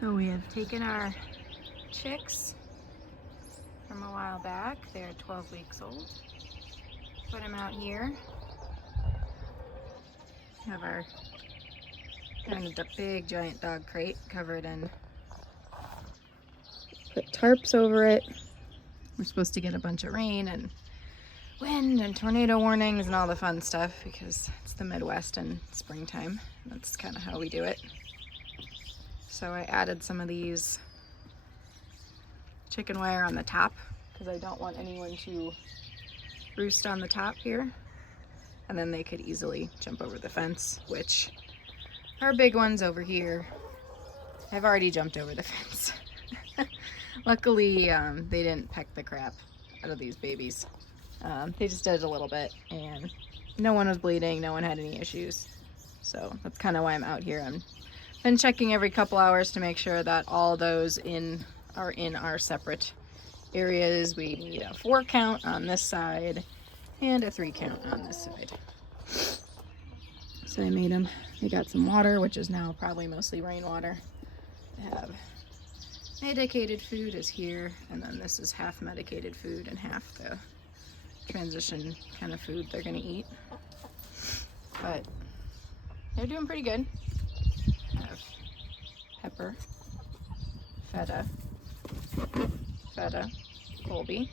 So we have taken our chicks from a while back. They're 12 weeks old. Put them out here. Have our kind of big giant dog crate covered in. Put tarps over it. We're supposed to get a bunch of rain and wind and tornado warnings and all the fun stuff because it's the Midwest and springtime. That's kind of how we do it. So I added some of these chicken wire on the top because I don't want anyone to roost on the top here. And then they could easily jump over the fence, which our big ones over here have already jumped over the fence. Luckily, they didn't peck the crap out of these babies. They just did it a little bit and no one was bleeding, no one had any issues. So that's kind of why I'm out here. I'm been checking every couple hours to make sure that all those are in our separate areas. We need a 4 count on this side and a 3 count on this side. So I made them. They got some water, which is now probably mostly rainwater. They have medicated food is here, and then this is half medicated food and half the transition kind of food they're gonna eat. But they're doing pretty good. Have Pepper, Feta, Colby,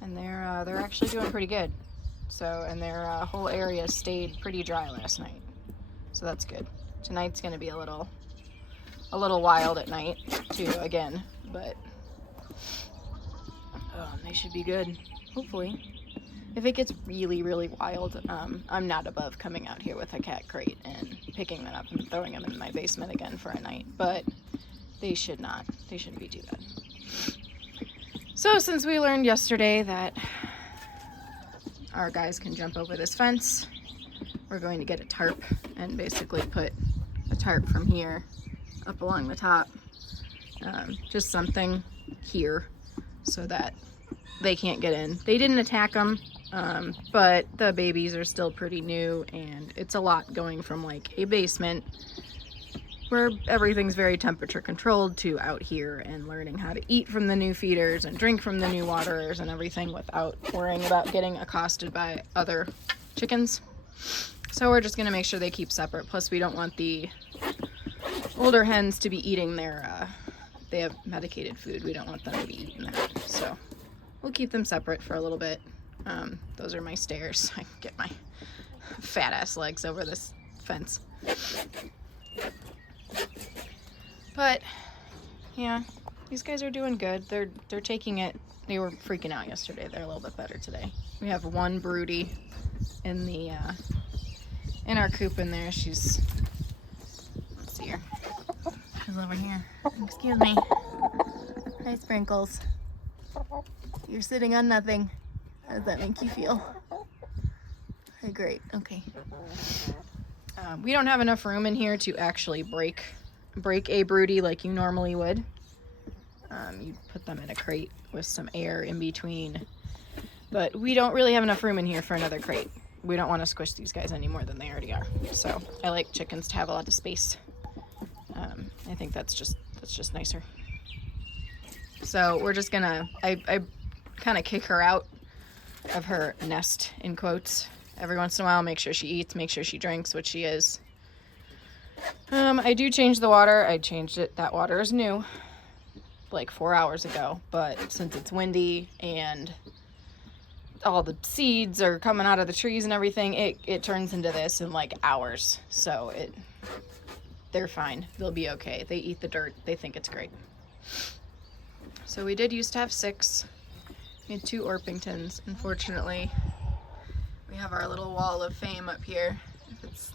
and they're actually doing pretty good. So, and their whole area stayed pretty dry last night, so that's good. Tonight's gonna be a little wild at night too, again, but they should be good, hopefully. If it gets really, really wild, I'm not above coming out here with a cat crate and picking them up and throwing them in my basement again for a night, but they shouldn't be too bad. So since we learned yesterday that our guys can jump over this fence, we're going to get a tarp and basically put a tarp from here up along the top, just something here so that they can't get in. They didn't attack them. But the babies are still pretty new, and it's a lot going from like a basement where everything's very temperature controlled to out here and learning how to eat from the new feeders and drink from the new waterers and everything without worrying about getting accosted by other chickens. So we're just gonna make sure they keep separate. Plus we don't want the older hens to be eating their, they have medicated food. We don't want them to be eating that. So we'll keep them separate for a little bit. Those are my stairs. I can get my fat ass legs over this fence. But yeah, these guys are doing good. They're taking it. They were freaking out yesterday. They're a little bit better today. We have one broody in the in our coop in there. She's, let's see her. She's over here. Excuse me. Hi, Sprinkles. You're sitting on nothing. How does that make you feel? Okay, great. Okay. We don't have enough room in here to actually break a broody like you normally would. You put them in a crate with some air in between. But we don't really have enough room in here for another crate. We don't want to squish these guys any more than they already are. So I like chickens to have a lot of space. I think that's just nicer. So we're just gonna, I kind of kick her out of her nest, in quotes, every once in a while, make sure she eats, make sure she drinks, which she is. I do change the water. I changed it. That water is new, like 4 hours ago, but since it's windy and all the seeds are coming out of the trees and everything, it turns into this in like hours. So they're fine. They'll be okay. They eat the dirt. They think it's great. So we did used to have 6. We had 2 Orpingtons. Unfortunately, we have our little wall of fame up here.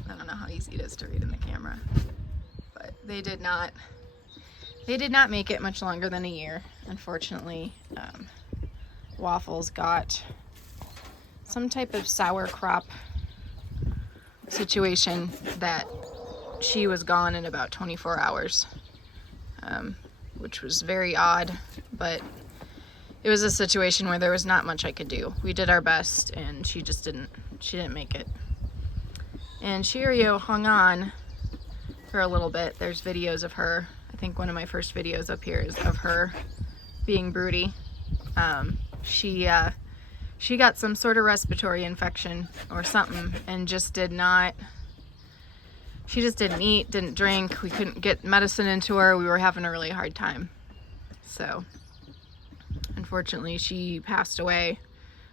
I don't know how easy it is to read in the camera, but they did not make it much longer than a year. Unfortunately, Waffles got some type of sour crop situation that she was gone in about 24 hours, which was very odd, but it was a situation where there was not much I could do. We did our best, and she didn't make it. And Cheerio hung on for a little bit. There's videos of her think one of my first videos up here is of her being broody. She got some sort of respiratory infection or something and just did not, she just didn't eat, didn't drink. We couldn't get medicine into her. We were having a really hard time. So unfortunately she passed away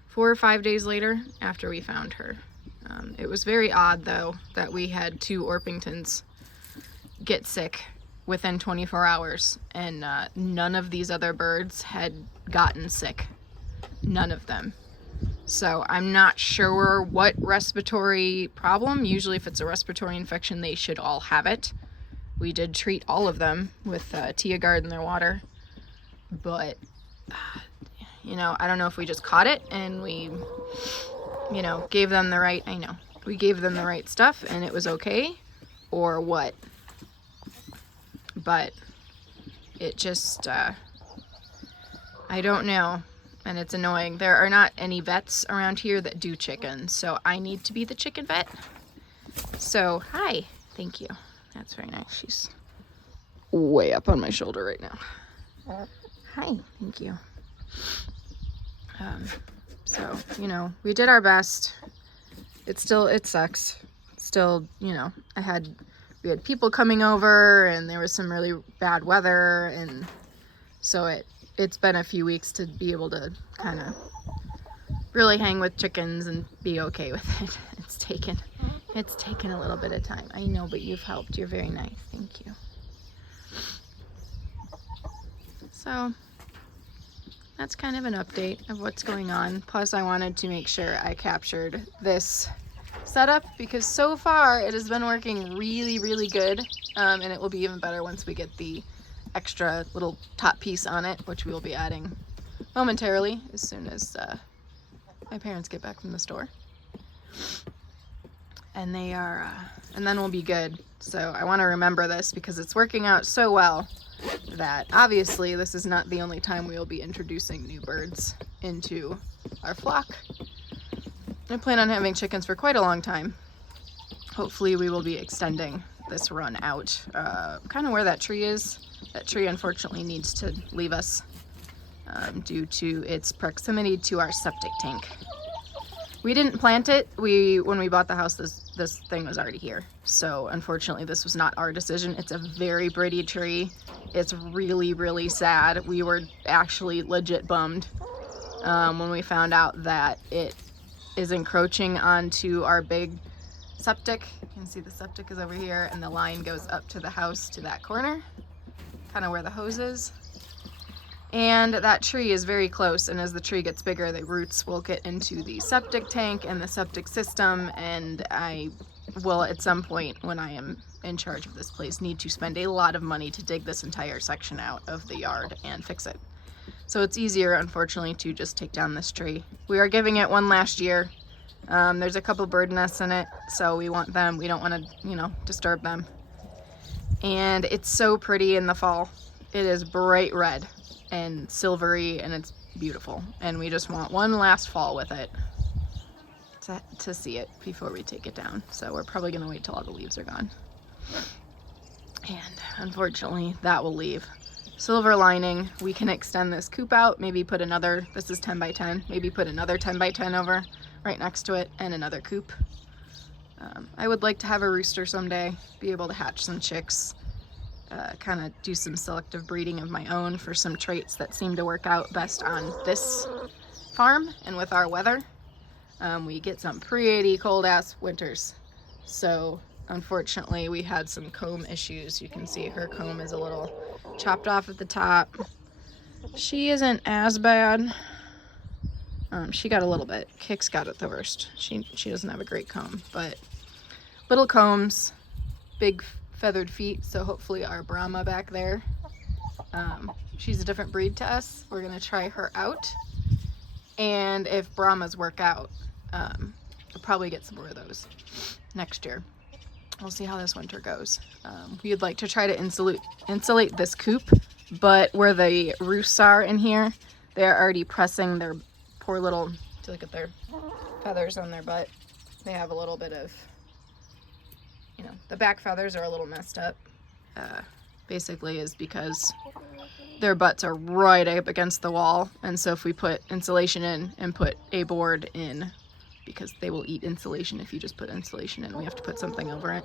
4 or 5 days later after we found her. It was very odd though that we had 2 Orpingtons get sick within 24 hours and none of these other birds had gotten sick. None of them. So I'm not sure what respiratory problem. Usually if it's a respiratory infection, they should all have it. We did treat all of them with Teagard in their water, but you know, I don't know if we just caught it and we, you know, gave them the right, we gave them the right stuff and it was okay, or what. But it just, I don't know. And it's annoying. There are not any vets around here that do chickens, so I need to be the chicken vet. So, hi. Thank you. That's very nice. She's way up on my shoulder right now. Hi. Thank you. So, you know, we did our best. It sucks. Still, you know, we had people coming over and there was some really bad weather, and so it's been a few weeks to be able to kind of really hang with chickens and be okay with it. It's taken a little bit of time. I know, but you've helped. You're very nice. Thank you. So that's kind of an update of what's going on. Plus I wanted to make sure I captured this setup because so far it has been working really, really good. And it will be even better once we get the extra little top piece on it, which we will be adding momentarily as soon as my parents get back from the store. And and then we'll be good. So I want to remember this because it's working out so well that obviously this is not the only time we will be introducing new birds into our flock. I plan on having chickens for quite a long time. Hopefully we will be extending this run out kind of where that tree is. That tree unfortunately needs to leave us due to its proximity to our septic tank. We didn't plant it. When we bought the house, this thing was already here. So unfortunately this was not our decision. It's a very pretty tree. It's really, really sad. We were actually legit bummed when we found out that it is encroaching onto our big septic. You can see the septic is over here and the line goes up to the house to that corner, kind of where the hose is. And that tree is very close, and as the tree gets bigger, the roots will get into the septic tank and the septic system, and I will at some point when I am in charge of this place need to spend a lot of money to dig this entire section out of the yard and fix it. So it's easier, unfortunately, to just take down this tree. We are giving it one last year. There's a couple bird nests in it, so we want them. We don't want to, you know, disturb them. And it's so pretty in the fall. It is bright red and silvery, and it's beautiful. And we just want one last fall with it to see it before we take it down. So we're probably going to wait till all the leaves are gone. And unfortunately, that will leave. Silver lining, we can extend this coop out, maybe put another, this is 10 by 10, maybe put another 10 by 10 over right next to it and another coop. I would like to have a rooster someday, be able to hatch some chicks, kind of do some selective breeding of my own for some traits that seem to work out best on this farm and with our weather. We get some pretty cold ass winters, so unfortunately we had some comb issues. You can see her comb is a little chopped off at the top. She isn't as bad. She got a little bit. Kix got it the worst. She doesn't have a great comb, but little combs, big feathered feet, so hopefully our Brahma back there, she's a different breed to us. We're gonna try her out, and if Brahmas work out, we'll probably get some more of those next year. We'll see how this winter goes. We'd like to try to insulate this coop, but where the roosts are in here, they're already pressing their poor little, to look at their feathers on their butt. They have a little bit of, you know, the back feathers are a little messed up. basically is because their butts are right up against the wall. And so if we put insulation in and put a board in, because they will eat insulation if you just put insulation in, we have to put something over it.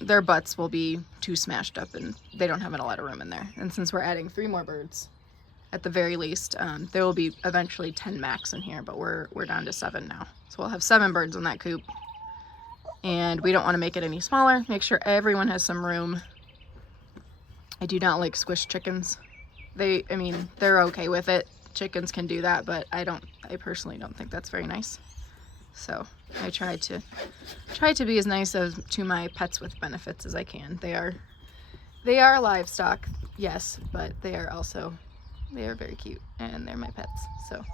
Their butts will be too smashed up and they don't have a lot of room in there. And since we're adding 3 more birds, at the very least, there will be eventually 10 max in here, but we're down to 7 now. So we'll have 7 birds in that coop. And we don't want to make it any smaller. Make sure everyone has some room. I do not like squished chickens. They're okay with it. Chickens can do that, but I personally don't think that's very nice. So I try to be as nice to my pets with benefits as I can. They are livestock, yes, but they are very cute and they're my pets. So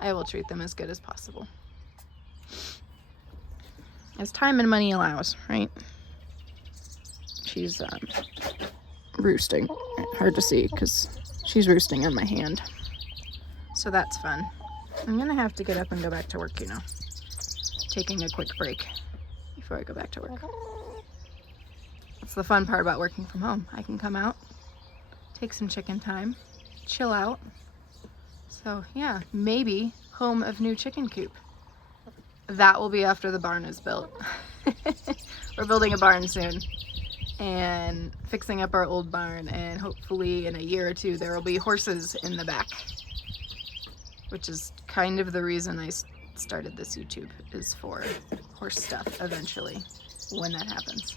I will treat them as good as possible. As time and money allows, right? She's roosting. Hard to see because she's roosting on my hand. So that's fun. I'm gonna have to get up and go back to work, you know. Taking a quick break before I go back to work. That's the fun part about working from home. I can come out, take some chicken time, chill out. So yeah, maybe home of new chicken coop. That will be after the barn is built. We're building a barn soon and fixing up our old barn, and hopefully in a year or 2 there will be horses in the back, which is kind of the reason I started this YouTube, is for horse stuff eventually when that happens.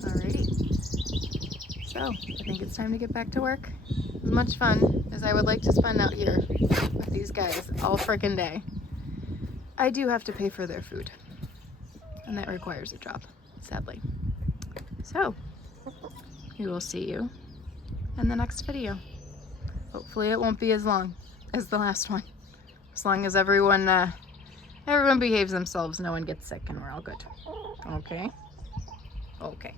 Alrighty, so I think it's time to get back to work. As much fun as I would like to spend out here with these guys all frickin' day, I do have to pay for their food, and that requires a job, sadly. So we will see you in the next video. Hopefully it won't be as long as the last one. As long as everyone behaves themselves, no one gets sick, and we're all good. Okay? Okay.